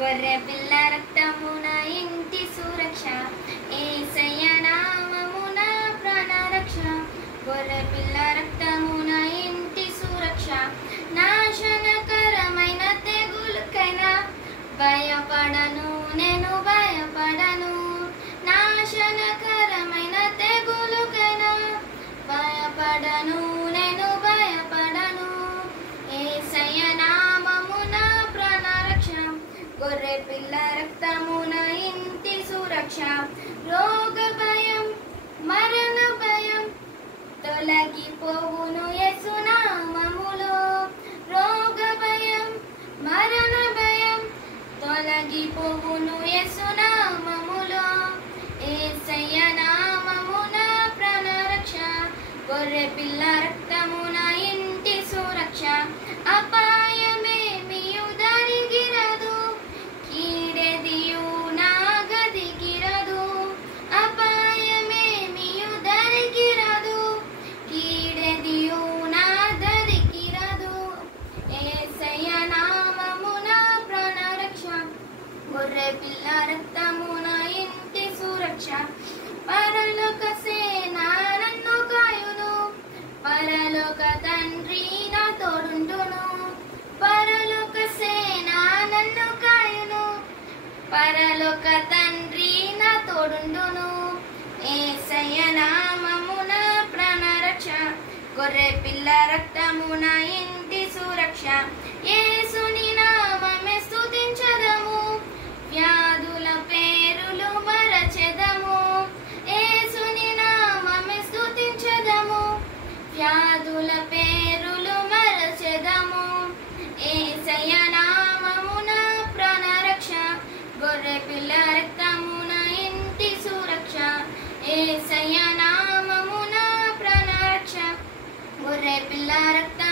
గొర్రె పిల్ల రక్తమున ఇంటి సురక్ష, యేసయ్య నామమున ప్రాణరక్ష. గొర్రె పిల్ల రక్తమున ఇంటి సురక్ష, నాశనకరమైన తెగులుకైనా భయపడను, నేను భయపడను. నాశనకరమైన తెగులుకైనా భయపడను, నేను భయపడను. యేసయ్య నామమున ప్రాణరక్ష, గొర్రె పిల్ల రక్తమున ఇంటి సురక్ష. రోగ భయం, మరణ భయం తొలగిపోవును యేసు నామములో. రోగ భయం, మరణ భయం తొలగిపోవును యేసు నామములో. యేసయ్య నామమున ప్రాణరక్ష, గొర్రె పిల్ల రక్తమున ఇంటి సురక్ష. అపాయమేమియు దరిగిరదు, కీడెదియు నా గదికిరదు. అపాయమేమియు దరిగిరదు, కీడెదియు నా దరికిరదు. యేసయ్య నామమున ప్రాణరక్ష, గొర్రె పిల్ల రక్తమున ఇంటి సురక్ష. పరలోక సేన నన్ను కాయును, పరలోక తండ్రి నా తోడుండును. పరలోక సేన నన్ను కాయును, పరలోక తండ్రి నా తోడుండును. యేసయ్య నామమున ప్రాణరక్ష, గొర్రె పిల్ల రక్తమున ఇంటి సురక్ష. యేసుని నామమే స్తుతించదము, వ్యాధుల పేరులు మరచెదము. యేసుని నామమే స్తుతించదము, వ్యాధుల పేరులు మరచెదము. యేసయ్య నామమున ప్రాణరక్ష, గొర్రె పిల్ల రక్తమున ఇంటి సురక్ష. యేసయ్య నామమున ప్రాణరక్ష, గొర్రె పిల్ల రక్త